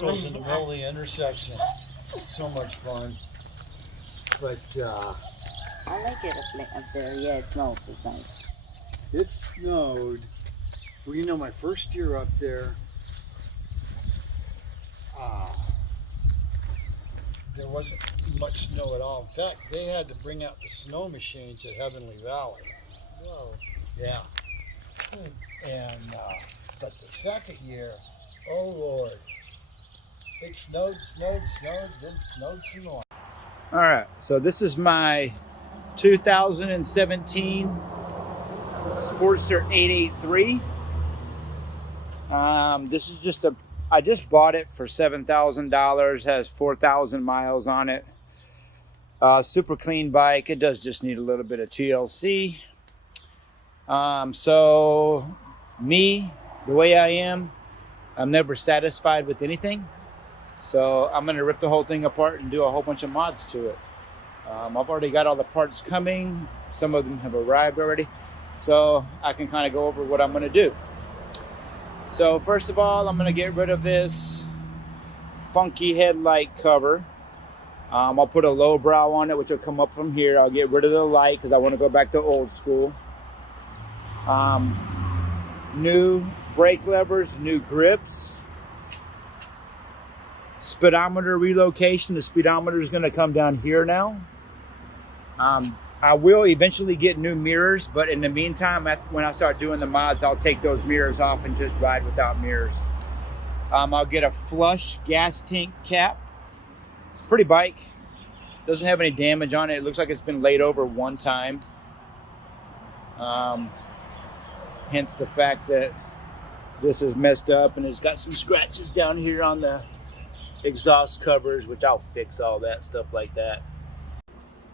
circles in the middle of the intersection. So much fun. But I like it up there. Yeah, it snows. It's nice. it snowed. Well, you know, my first year up there, there wasn't much snow at all. In fact, they had to bring out the snow machines at Heavenly Valley. Whoa. Yeah. And but the second year, oh Lord, it snowed, then snowed some more. All right, so this is my 2017 Sportster 883. This is just I just bought it for $7,000. Has 4,000 miles on it. Super clean bike. It does just need a little bit of TLC. So me, the way I am, I'm never satisfied with anything. So I'm gonna rip the whole thing apart and do a whole bunch of mods to it. I've already got all the parts coming. Some of them have arrived already. So I can kind of go over what I'm gonna do. So first of all, I'm gonna get rid of this funky headlight cover. I'll put a low brow on it, which will come up from here. I'll get rid of the light because I want to go back to old school. New brake levers, new grips, speedometer relocation. The speedometer is going to come down here now. I will eventually get new mirrors, but in the meantime, when I start doing the mods, I'll take those mirrors off and just ride without mirrors. I'll get a flush gas tank cap. It's a pretty bike. Doesn't have any damage on it. It looks like it's been laid over one time. Hence the fact that this is messed up and it's got some scratches down here on the exhaust covers, which I'll fix all that stuff like that.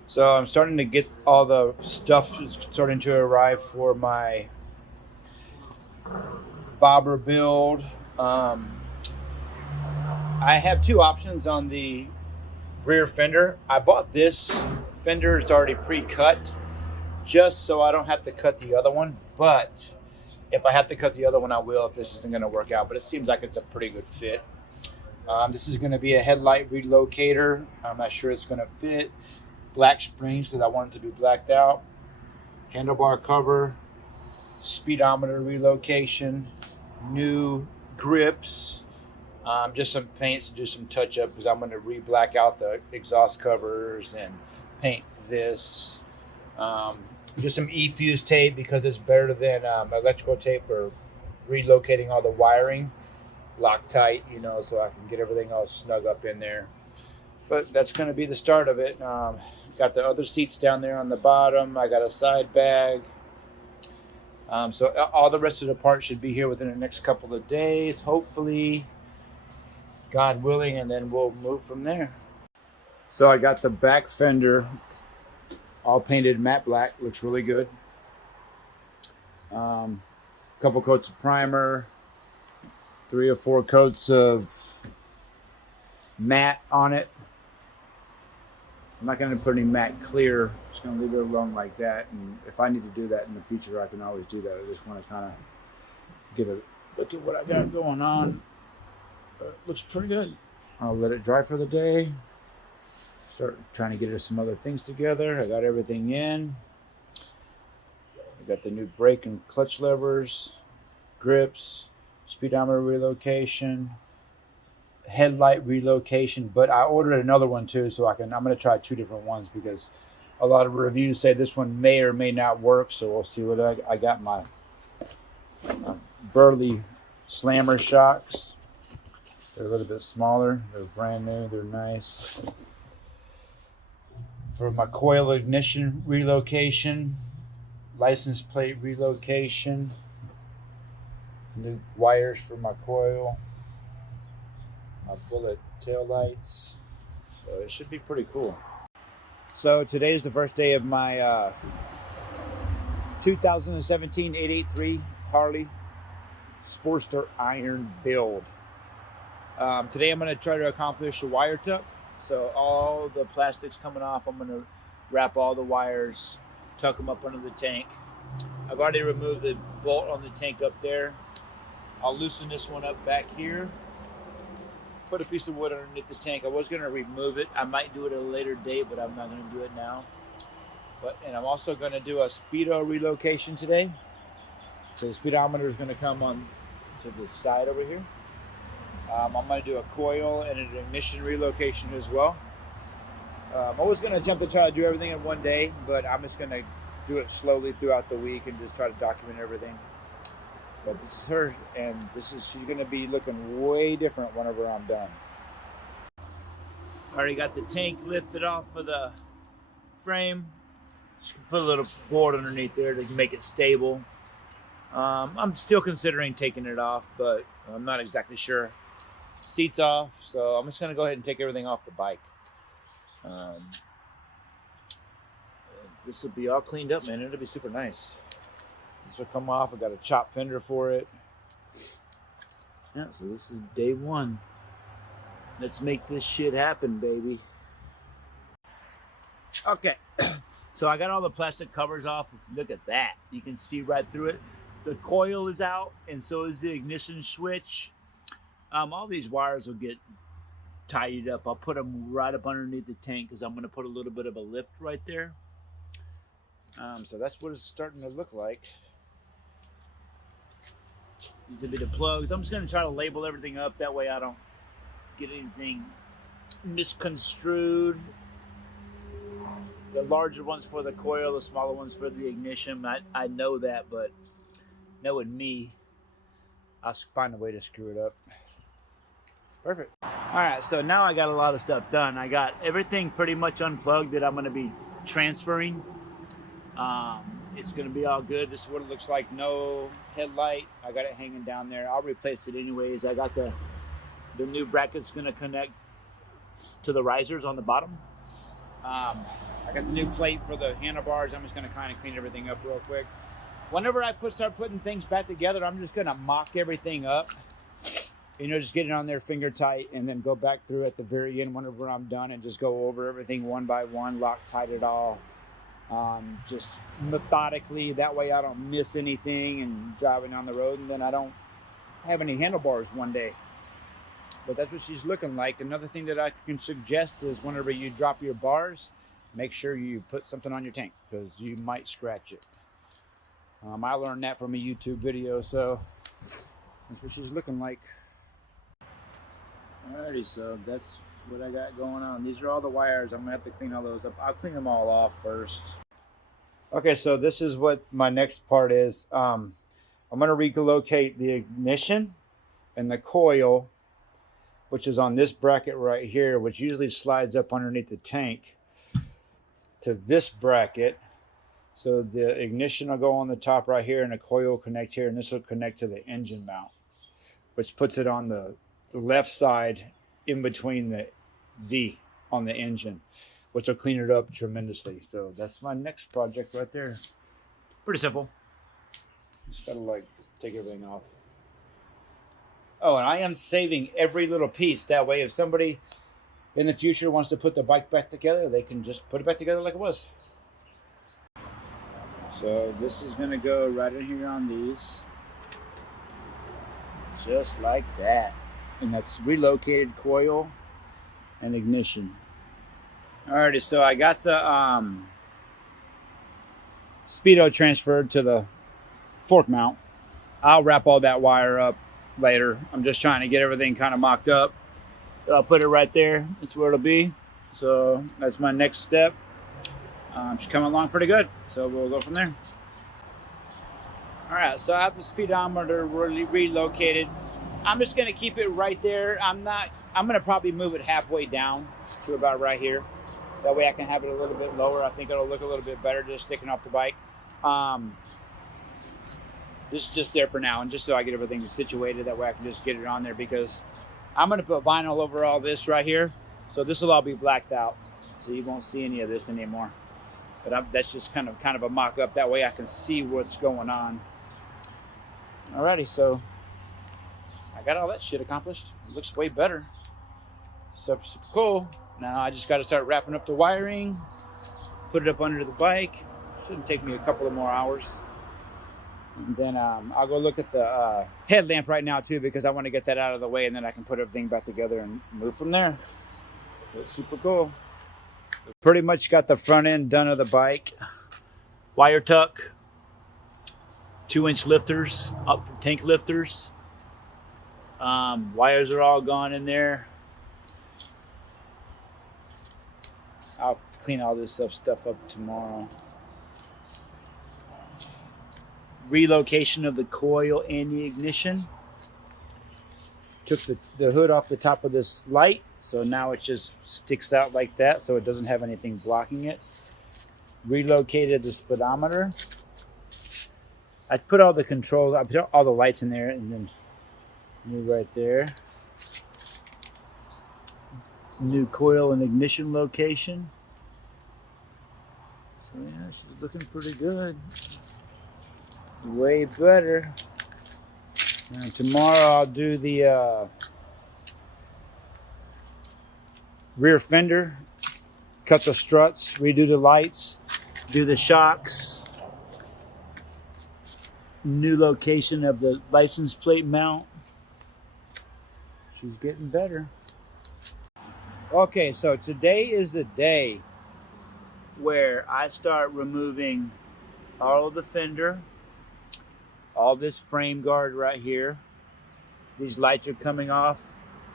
So I'm starting to get all the stuff starting to arrive for my bobber build. I have two options on the rear fender. I bought this fender, it's already pre-cut, just so I don't have to cut the other one. But if I have to cut the other one, I will if this isn't going to work out. But it seems like it's a pretty good fit. This is going to be a headlight relocator. I'm not sure it's going to fit. Black springs because I want it to be blacked out. Handlebar cover. Speedometer relocation. New grips. Just some paints, do some touch up because I'm going to re-black out the exhaust covers and paint this. Just some E-fuse tape because it's better than electrical tape for relocating all the wiring. Loctite, you know, so I can get everything all snug up in there. But that's going to be the start of it. Got the other seats down there on the bottom. I got a side bag. So all the rest of the parts should be here within the next couple of days, hopefully, God willing, and then we'll move from there. So I got the back fender all painted matte black. Looks really good. Couple coats of primer, 3 or 4 coats of matte on it. I'm not going to put any matte clear. I'm just going to leave it alone like that. And if I need to do that in the future, I can always do that. I just want to kind of get a look at what I got going on. Looks pretty good. I'll let it dry for the day. Start trying to get some other things together. I got everything in. I got the new brake and clutch levers, grips, speedometer relocation, headlight relocation, but I ordered another one too, so I'm going to try 2 different ones because a lot of reviews say this one may or may not work, so we'll see what I got. My Burley Slammer shocks. They're a little bit smaller. They're brand new. They're nice. For my coil ignition relocation, license plate relocation, new wires for my coil, my bullet tail lights. So it should be pretty cool. So today is the first day of my 2017 883 Harley Sportster iron build. Today I'm going to try to accomplish a wire tuck. So all the plastic's coming off. I'm going to wrap all the wires, tuck them up under the tank. I've already removed the bolt on the tank up there. I'll loosen this one up back here. put a piece of wood underneath the tank. I was going to remove it. I might do it at a later date, but I'm not going to do it now. And I'm also going to do a speedo relocation today. So the speedometer is going to come on to the side over here. I'm going to do a coil and an ignition relocation as well. I was going to attempt to try to do everything in one day, but I'm just going to do it slowly throughout the week and just try to document everything. But this is her, and she's going to be looking way different whenever I'm done. Already got the tank lifted off of the frame. Just put a little board underneath there to make it stable. I'm still considering taking it off, but I'm not exactly sure. Seat's off, so I'm just going to go ahead and take everything off the bike. This will be all cleaned up, man. It'll be super nice. This will come off. I got a chop fender for it. Yeah, so this is day one. Let's make this shit happen, baby. Okay, so I got all the plastic covers off. Look at that. You can see right through it. The coil is out, and so is the ignition switch. All these wires will get tidied up. I'll put them right up underneath the tank because I'm going to put a little bit of a lift right there. So that's what it's starting to look like. These will be the plugs. I'm just going to try to label everything up. That way I don't get anything misconstrued. The larger ones for the coil, the smaller ones for the ignition. I know that, but knowing me, I'll find a way to screw it up. Perfect. All right, so now I got a lot of stuff done. I got everything pretty much unplugged that I'm going to be transferring. It's going to be all good. This is what it looks like. No headlight. I got it hanging down there. I'll replace it anyways. I got the new bracket's going to connect to the risers on the bottom. I got the new plate for the handlebars. I'm just going to kind of clean everything up real quick. Whenever I start putting things back together, I'm just going to mock everything up. You know, just get it on there finger tight and then go back through at the very end whenever I'm done and just go over everything one by one, lock tight it all. Just methodically, that way I don't miss anything and driving on the road, and then I don't have any handlebars one day. But that's what she's looking like. Another thing that I can suggest is whenever you drop your bars, make sure you put something on your tank because you might scratch it. I learned that from a YouTube video, so that's what she's looking like. Alrighty, so that's what I got going on. These are all the wires. I'm gonna have to clean all those up. I'll clean them all off first. Okay, so this is what my next part is. I'm gonna relocate the ignition and the coil, which is on this bracket right here, which usually slides up underneath the tank, to this bracket. So the ignition will go on the top right here, and the coil will connect here, and this will connect to the engine mount, which puts it on the left side in between the V on the engine, which will clean it up tremendously. So that's my next project right there. Pretty simple. Just gotta like take everything off. Oh, and I am saving every little piece. That way if somebody in the future wants to put the bike back together, they can just put it back together like it was. So this is gonna go right in here on these. Just like that. And that's relocated coil and ignition. Alrighty, so I got the speedo transferred to the fork mount. I'll wrap all that wire up later. I'm just trying to get everything kind of mocked up. I'll put it right there. That's where it'll be. So that's my next step. She's coming along pretty good. So we'll go from there. All right, so I have the speedometer relocated. I'm just gonna keep it right there. I'm gonna probably move it halfway down to about right here. That way I can have it a little bit lower. I think it'll look a little bit better just sticking off the bike. Just there for now, and just so I get everything situated, that way I can just get it on there, because I'm gonna put vinyl over all this right here. So this will all be blacked out. So you won't see any of this anymore. But that's just kind of a mock-up. That way I can see what's going on. Alrighty, so I got all that shit accomplished. It looks way better. Super cool. Now I just got to start wrapping up the wiring, put it up under the bike. Shouldn't take me a couple of more hours. And then I'll go look at the headlamp right now too, because I want to get that out of the way, and then I can put everything back together and move from there. It's super cool. Pretty much got the front end done of the bike. Wire tuck, 2-inch lifters up for tank lifters. Wires are all gone in there. I'll clean all this stuff up tomorrow. Relocation of the coil and the ignition. Took the hood off the top of this light, so now it just sticks out like that, so it doesn't have anything blocking it. Relocated the speedometer. I put all the controls, I put all the lights in there, and then new right there. New coil and ignition location. So yeah, she's looking pretty good. Way better. And tomorrow I'll do the rear fender, cut the struts, redo the lights, do the shocks, new location of the license plate mount. She's getting better. Okay, so today is the day where I start removing all of the fender, all this frame guard right here. These lights are coming off.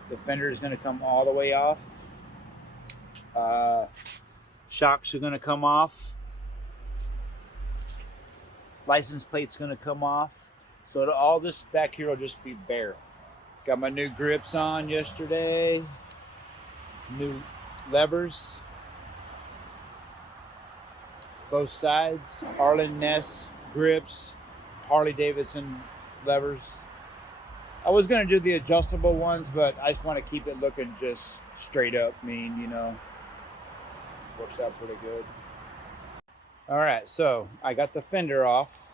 The fender is going to come all the way off. Shocks are going to come off. License plate's going to come off. So all this back here will just be bare. Got my new grips on yesterday. New levers. Both sides. Arlen Ness grips. Harley Davidson levers. I was going to do the adjustable ones, but I just want to keep it looking just straight up mean, you know. Works out pretty good. All right, so I got the fender off.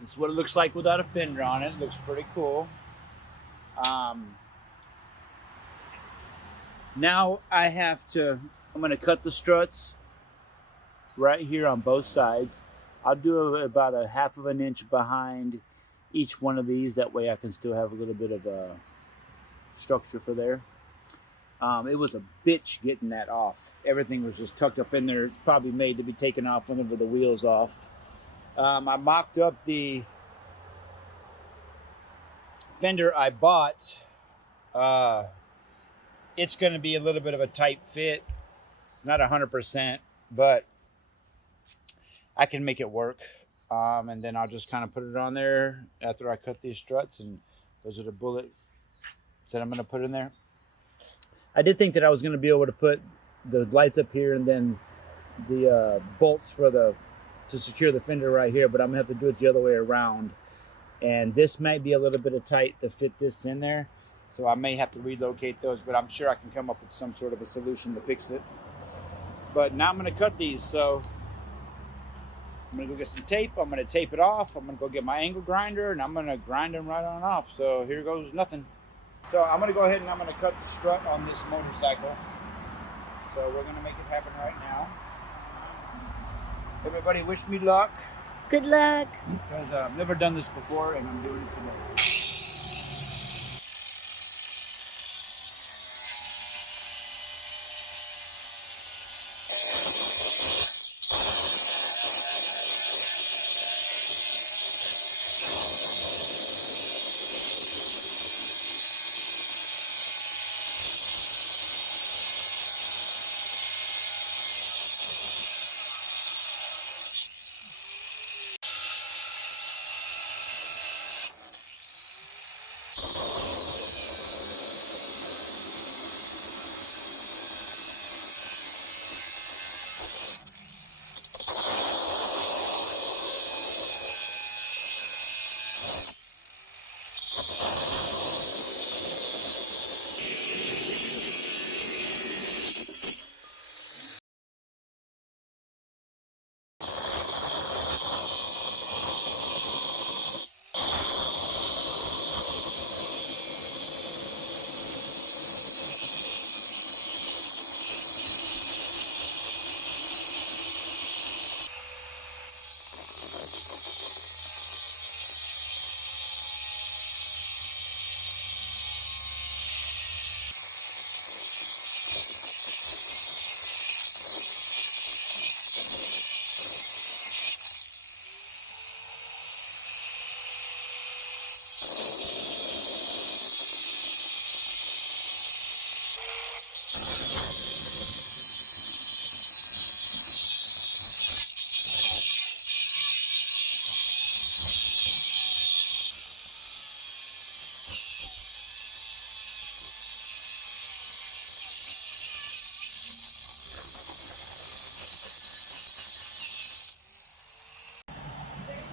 This is what it looks like without a fender on it. It looks pretty cool. Now I'm going to cut the struts right here on both sides. I'll do about a 1/2 inch behind each one of these. That way I can still have a little bit of a structure for there. It was a bitch getting that off. Everything was just tucked up in there. It's probably made to be taken off whenever the wheel's off. I mocked up the fender I bought. It's going to be a little bit of a tight fit. It's not 100%, but I can make it work. And then I'll just kind of put it on there after I cut these struts, and those are the bullets that I'm going to put in there. I did think that I was going to be able to put the lights up here and then the bolts to secure the fender right here, but I'm going to have to do it the other way around. And this might be a little bit of tight to fit this in there, so I may have to relocate those, but I'm sure I can come up with some sort of a solution to fix it. But now I'm going to cut these, so I'm going to go get some tape. I'm going to tape it off. I'm going to go get my angle grinder, and I'm going to grind them right on off. So here goes nothing. So I'm going to go ahead and I'm going to cut the strut on this motorcycle. So we're going to make it happen right now. Everybody wish me luck. Good luck. Because I've never done this before, and I'm doing it today.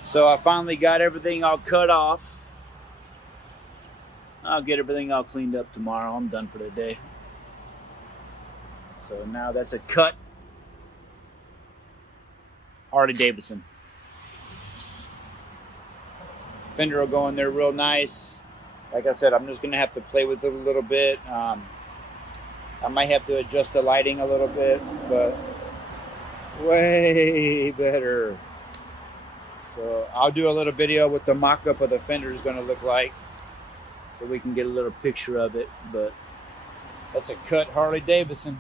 So I finally got everything all cut off. I'll get everything all cleaned up tomorrow. I'm done for the day. So now that's a cut Harley Davidson. Fender will go in there real nice. Like I said, I'm just gonna have to play with it a little bit. I might have to adjust the lighting a little bit, but way better. So I'll do a little video with the mock-up of the fender is gonna look like, so we can get a little picture of it. But that's a cut Harley Davidson.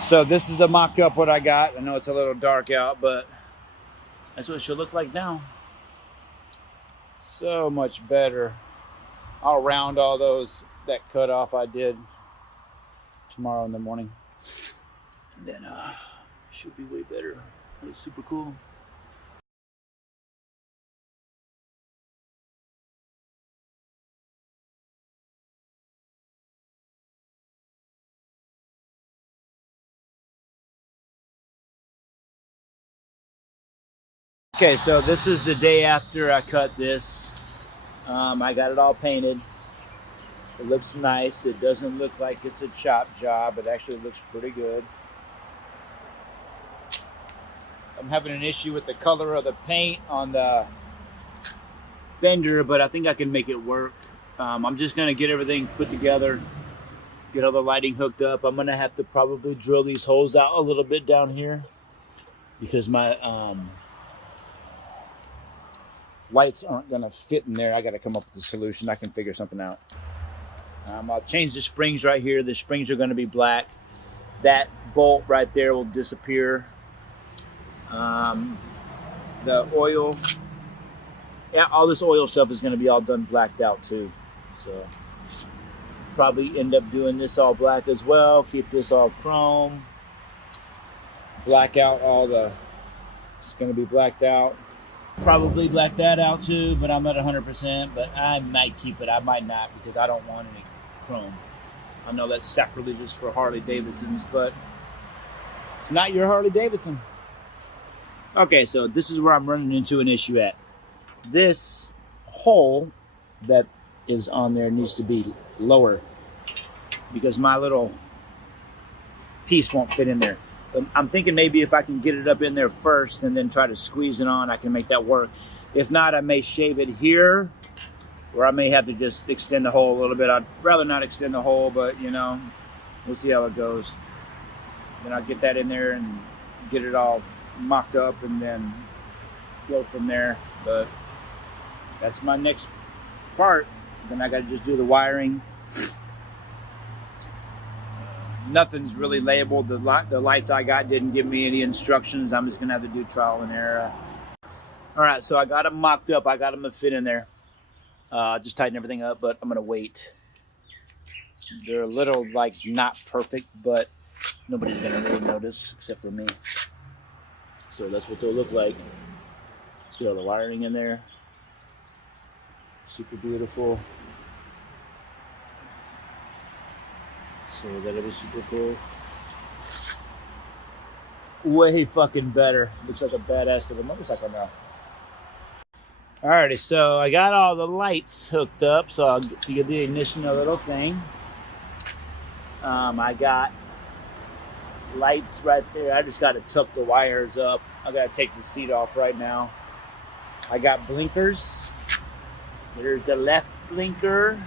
So this is the mock-up what I got. I know it's a little dark out, but that's what it should look like now. So much better. I'll round all those that cut off I did tomorrow in the morning, and then should be way better. It's super cool. Okay, so this is the day after I cut this. I got it all painted. It looks nice. It doesn't look like it's a chop job. It actually looks pretty good. I'm having an issue with the color of the paint on the fender, but I think I can make it work. I'm just gonna get everything put together, get all the lighting hooked up. I'm gonna have to probably drill these holes out a little bit down here because my lights aren't gonna fit in there. I gotta come up with a solution. I can figure something out. I'll change the springs right here. The springs are gonna be black. That bolt right there will disappear. The oil, yeah, all this oil stuff is gonna be all done blacked out too. So probably end up doing this all black as well. Keep this all chrome. Black out all the, it's gonna be blacked out. Probably black that out too, but I'm at 100%, but I might keep it, I might not, because I don't want any chrome. I know that's sacrilegious for Harley Davidsons, but it's not your Harley Davidson. Okay, so this is where I'm running into an issue at. This hole that is on there needs to be lower because my little piece won't fit in there. I'm thinking maybe if I can get it up in there first and then try to squeeze it on, I can make that work. If not, I may shave it here, or I may have to just extend the hole a little bit. I'd rather not extend the hole, but you know, we'll see how it goes. Then I'll get that in there and get it all mocked up and then go from there. But that's my next part. Then I gotta just do the wiring. Nothing's really labeled. The lights I got didn't give me any instructions. I'm just gonna have to do trial and error. All right, so I got them mocked up. I got them to fit in there. Just tighten everything up, but I'm gonna wait. They're a little like not perfect, but nobody's gonna really notice except for me. So that's what they'll look like. Let's get all the wiring in there. Super beautiful. So that'll be super cool. Way fucking better. Looks like a badass little motorcycle now. Alrighty, so I got all the lights hooked up, so I'll give the ignition a little thing. I got lights right there. I just got to tuck the wires up. I got to take the seat off right now. I got blinkers. There's the left blinker.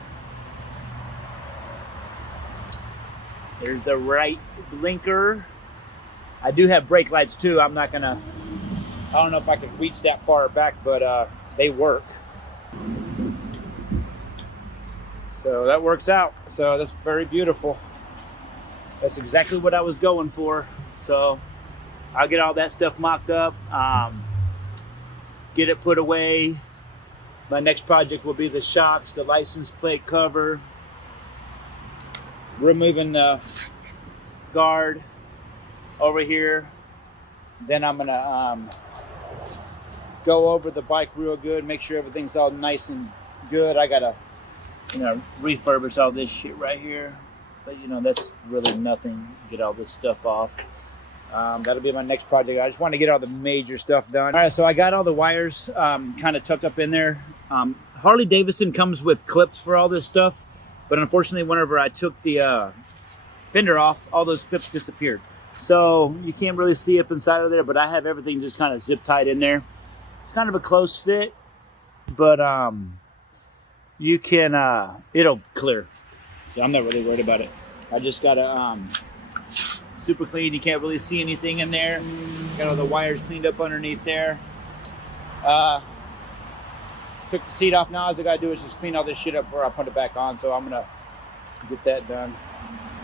There's the right blinker. I do have brake lights too. I don't know if I can reach that far back, but they work. So that works out. So that's very beautiful. That's exactly what I was going for. So I'll get all that stuff mocked up, get it put away. My next project will be the shocks, the license plate cover, removing the guard over here. Then I'm gonna go over the bike real good, make sure everything's all nice and good. I gotta, refurbish all this shit right here, but that's really nothing. Get all this stuff off. That'll be my next project. I just want to get all the major stuff done. All right, so I got all the wires kind of tucked up in there. Harley Davidson comes with clips for all this stuff, but unfortunately, whenever I took the fender off, all those clips disappeared. So you can't really see up inside of there, but I have everything just kind of zip tied in there. It's kind of a close fit, but you can, it'll clear. So I'm not really worried about it. I just got to super clean. You can't really see anything in there. Got all the wires cleaned up underneath there. Took the seat off. Now all I gotta do is just clean all this shit up before I put it back on. So I'm gonna get that done.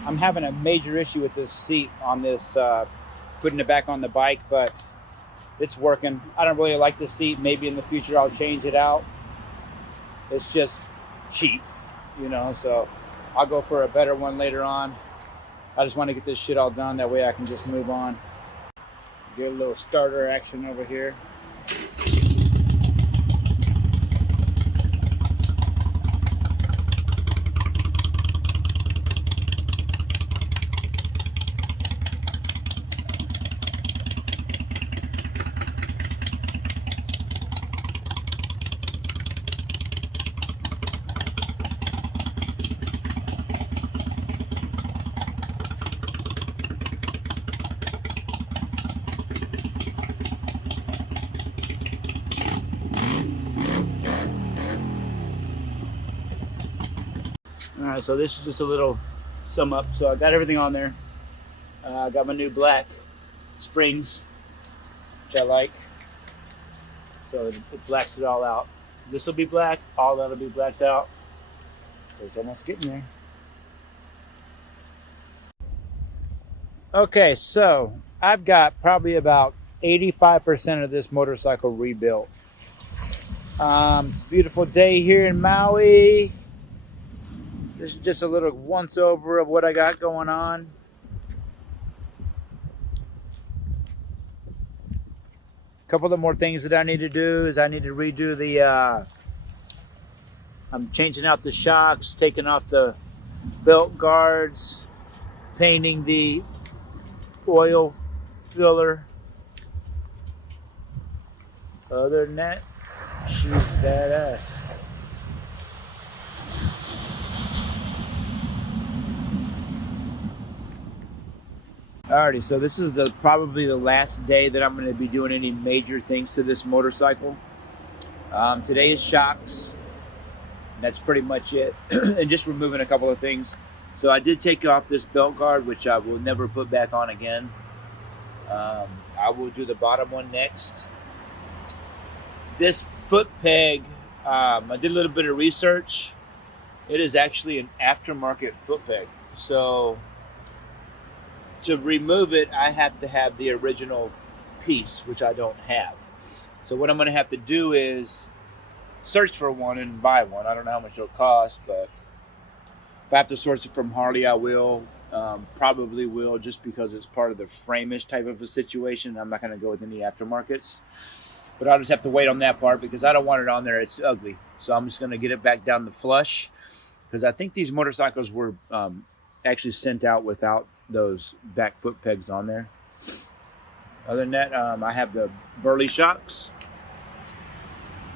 I'm having a major issue with this seat on this, putting it back on the bike, but it's working. I don't really like this seat. Maybe in the future I'll change it out. It's just cheap, you know, so I'll go for a better one later on. I just want to get this shit all done. That way I can just move on. Get a little starter action over here. All right, so this is just a little sum up. So I got everything on there. I got my new black springs, which I like. So it blacks it all out. This will be black. All that'll be blacked out. So it's almost getting there. Okay, so I've got probably about 85% of this motorcycle rebuilt. It's a beautiful day here in Maui. This is just a little once over of what I got going on. A couple of more things that I need to do is I need to redo the, I'm changing out the shocks, taking off the belt guards, painting the oil filler. Other than that, she's badass. Alrighty, so this is probably the last day that I'm going to be doing any major things to this motorcycle. Today is shocks. That's pretty much it. And just removing a couple of things. So I did take off this belt guard, which I will never put back on again. I will do the bottom one next. This foot peg, I did a little bit of research. It is actually an aftermarket foot peg. So to remove it, I have to have the original piece, which I don't have. So what I'm going to have to do is search for one and buy one. I don't know how much it'll cost, but if I have to source it from Harley, I will. Probably will, just because it's part of the frame-ish type of a situation. I'm not going to go with any aftermarkets. But I'll just have to wait on that part because I don't want it on there. It's ugly. So I'm just going to get it back down the flush. Because I think these motorcycles were actually sent out without those back foot pegs on there. Other than that, I have the Burley shocks.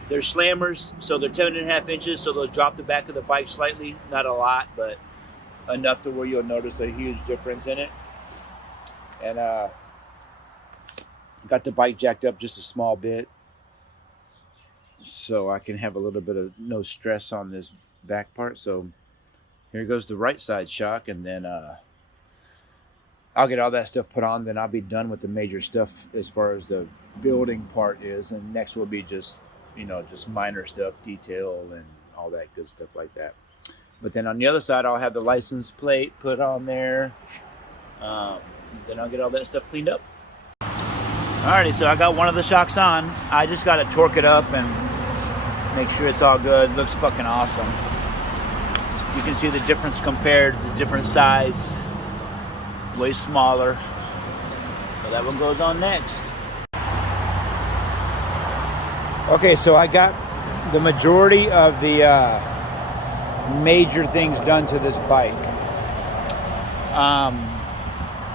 They're slammers, so they're 10.5 inches, so they'll drop the back of the bike slightly. Not a lot, but enough to where you'll notice a huge difference in it. And got the bike jacked up just a small bit, so I can have a little bit of no stress on this back part. So here goes the right side shock, and then I'll get all that stuff put on, then I'll be done with the major stuff as far as the building part is. And next will be just, you know, just minor stuff, detail and all that good stuff like that. But then on the other side, I'll have the license plate put on there. Then I'll get all that stuff cleaned up. Alrighty, so I got one of the shocks on. I just got to torque it up and make sure it's all good. Looks fucking awesome. You can see the difference compared to different size. Way smaller. So that one goes on next. Okay, so I got the majority of the major things done to this bike.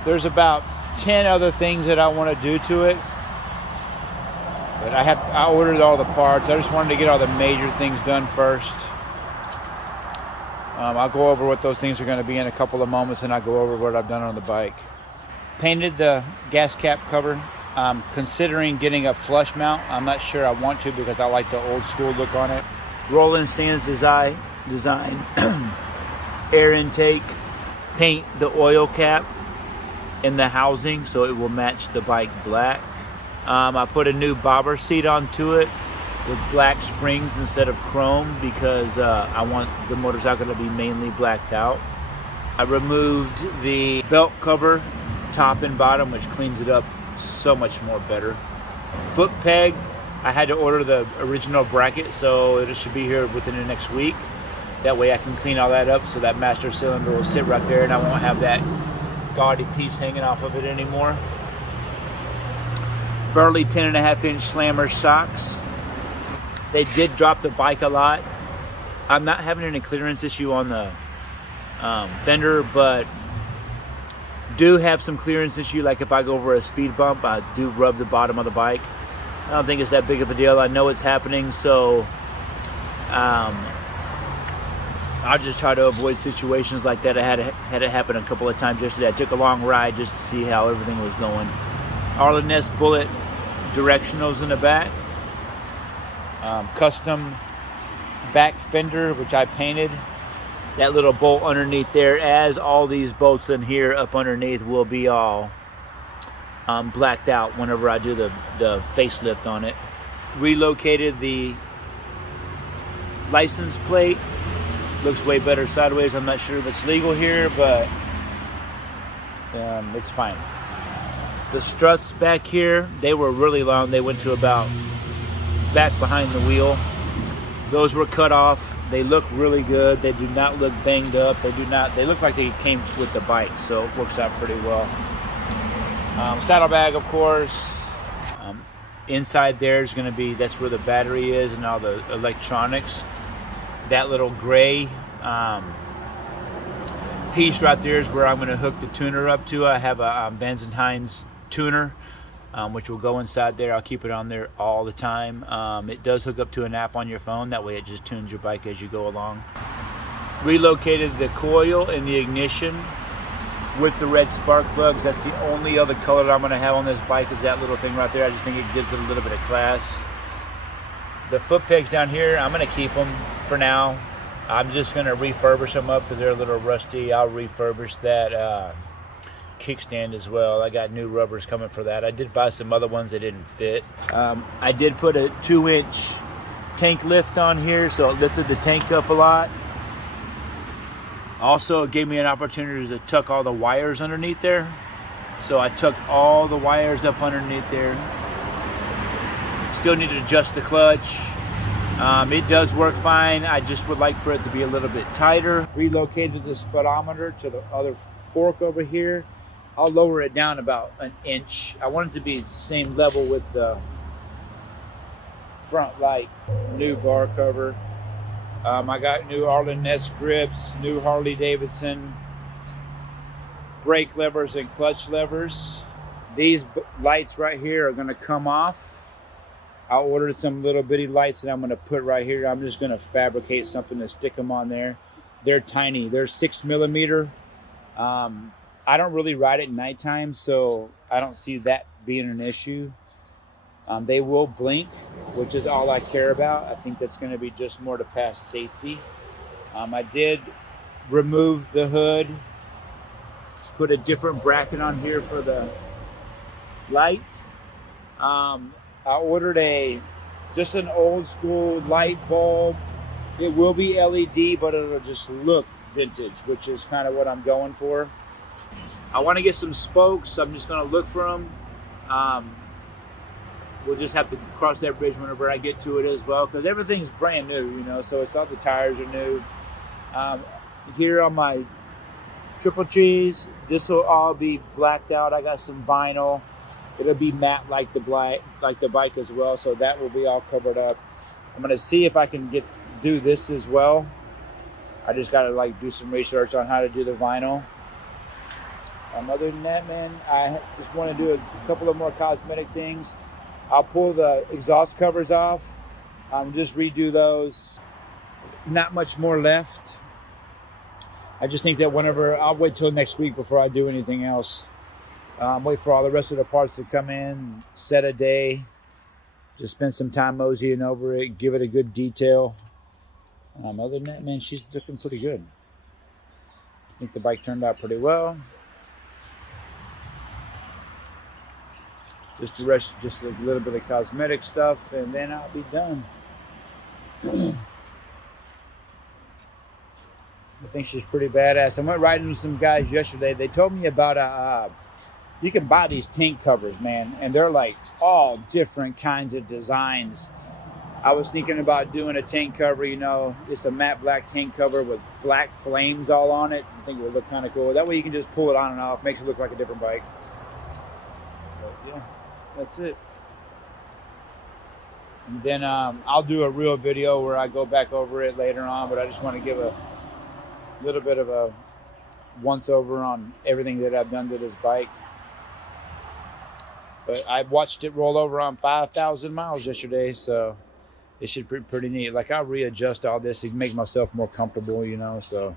There's about 10 other things that I want to do to it. But I ordered all the parts. I just wanted to get all the major things done first. I'll go over what those things are going to be in a couple of moments, and I'll go over what I've done on the bike. Painted the gas cap cover. I'm considering getting a flush mount. I'm not sure I want to because I like the old school look on it. Roland Sands design air intake. Paint the oil cap in the housing so it will match the bike black. I put a new bobber seat onto it with black springs instead of chrome because I want the motorcycle to be mainly blacked out. I removed the belt cover, top and bottom, which cleans it up so much more better. Foot peg, I had to order the original bracket, so it should be here within the next week. That way I can clean all that up so that master cylinder will sit right there and I won't have that gaudy piece hanging off of it anymore. Burley 10.5-inch slammer shocks. They did drop the bike a lot. I'm not having any clearance issue on the fender, but do have some clearance issue. Like if I go over a speed bump, I do rub the bottom of the bike. I don't think it's that big of a deal. I know it's happening, so I'll just try to avoid situations like that. I had it happen a couple of times yesterday. I took a long ride just to see how everything was going. Arlen Ness bullet directionals in the back. Custom back fender, which I painted. That little bolt underneath there, as all these bolts in here up underneath will be all blacked out whenever I do the facelift on it. Relocated the license plate. Looks way better sideways. I'm not sure if it's legal here, but it's fine. The struts back here, they were really long. They went to about back behind the wheel. Those were cut off. They look really good. They do not look banged up. They look like they came with the bike, so it works out pretty well. Saddlebag, of course. Inside there is going to be, that's where the battery is and all the electronics. That little gray piece right there is where I'm going to hook the tuner up to. I have a Vans & Hines tuner, which will go inside there. I'll keep it on there all the time. It does hook up to an app on your phone. That way it just tunes your bike as you go along. Relocated the coil and the ignition with the red spark plugs. That's the only other color that I'm going to have on this bike is that little thing right there. I just think it gives it a little bit of class. The foot pegs down here, I'm going to keep them for now. I'm just going to refurbish them up because they're a little rusty. I'll refurbish that kickstand as well. I got new rubbers coming for that. I did buy some other ones that didn't fit. I did put a 2-inch tank lift on here, so it lifted the tank up a lot. Also, it gave me an opportunity to tuck all the wires underneath there. So I tucked all the wires up underneath there. Still need to adjust the clutch. It does work fine. I just would like for it to be a little bit tighter. Relocated the speedometer to the other fork over here. I'll lower it down about an inch. I want it to be the same level with the front light. New bar cover. I got new Arlen Ness grips, new Harley Davidson brake levers and clutch levers. These lights right here are going to come off. I ordered some little bitty lights that I'm going to put right here. I'm just going to fabricate something to stick them on there. They're tiny. They're 6mm. I don't really ride at nighttime, so I don't see that being an issue. They will blink, which is all I care about. I think that's going to be just more to pass safety. I did remove the hood, put a different bracket on here for the light. I ordered just an old school light bulb. It will be LED, but it'll just look vintage, which is kind of what I'm going for. I want to get some spokes. I'm just going to look for them. We'll just have to cross that bridge whenever I get to it as well, because everything's brand new, so it's all the tires are new. Here on my triple cheese, this will all be blacked out. I got some vinyl. It'll be matte like the bike as well, so that will be all covered up. I'm gonna see if I can do this as well. I just gotta do some research on how to do the vinyl. Other than that, man, I just want to do a couple of more cosmetic things. I'll pull the exhaust covers off, just redo those. Not much more left. I just think that whenever, I'll wait till next week before I do anything else. Wait for all the rest of the parts to come in, set a day, just spend some time moseying over it, give it a good detail. Other than that, man, she's looking pretty good. I think the bike turned out pretty well. Just the rest, just a little bit of cosmetic stuff, and then I'll be done. I think she's pretty badass. I went riding with some guys yesterday. They told me about you can buy these tank covers, man, and they're like all different kinds of designs. I was thinking about doing a tank cover, you know, it's a matte black tank cover with black flames all on it. I think it would look kind of cool. That way you can just pull it on and off, makes it look like a different bike. But yeah, that's it. And then I'll do a real video where I go back over it later on, but I just want to give a little bit of a once over on everything that I've done to this bike. But I watched it roll over on 5,000 miles yesterday, so it should be pretty neat. Like, I'll readjust all this to make myself more comfortable, you know. So,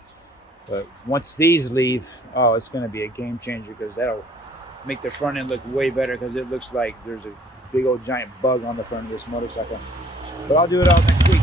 but once these leave, oh, it's going to be a game changer, because that'll make the front end look way better, because it looks like there's a big old giant bug on the front of this motorcycle. But I'll do it all next week.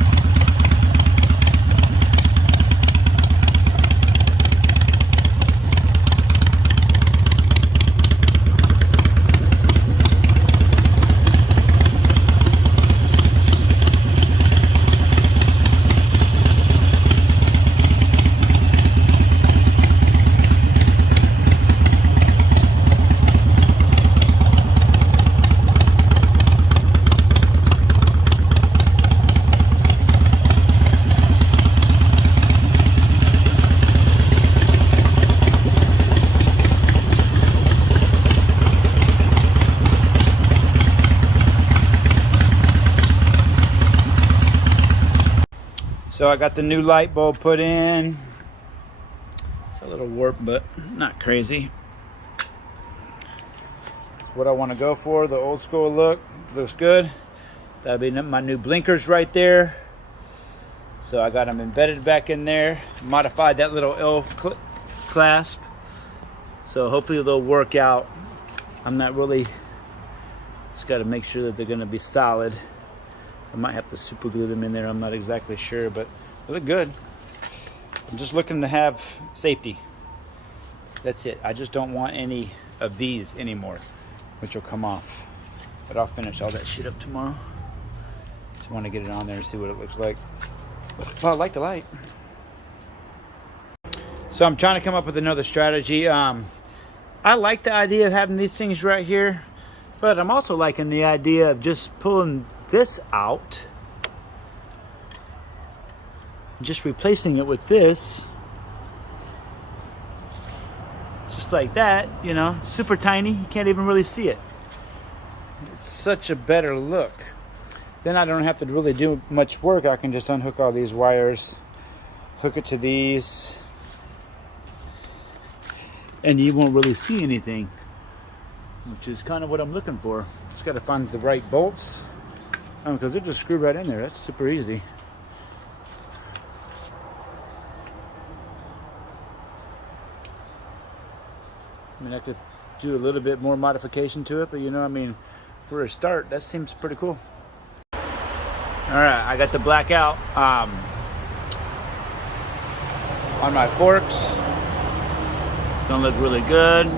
So I got the new light bulb put in. It's a little warped, but not crazy. It's what I want to go for, the old school look. Looks good. That'll be my new blinkers right there. So I got them embedded back in there. Modified that little L clasp. So hopefully they'll work out. I'm not really, just got to make sure that they're going to be solid. I might have to super glue them in there. I'm not exactly sure, but they look good. I'm just looking to have safety. That's it. I just don't want any of these anymore, which will come off. But I'll finish all that shit up tomorrow. Just want to get it on there and see what it looks like. Well, I like the light. So I'm trying to come up with another strategy. I like the idea of having these things right here, but I'm also liking the idea of just pulling this out, just replacing it with this, just like that, you know, super tiny, you can't even really see it. It's such a better look. Then I don't have to really do much work. I can just unhook all these wires, hook it to these, and you won't really see anything, which is kind of what I'm looking for. Just got to find the right bolts. Because it just screwed right in there. That's super easy. I mean, I could do a little bit more modification to it, but you know, I mean, for a start, that seems pretty cool. All right, I got the blackout on my forks. It's gonna look really good.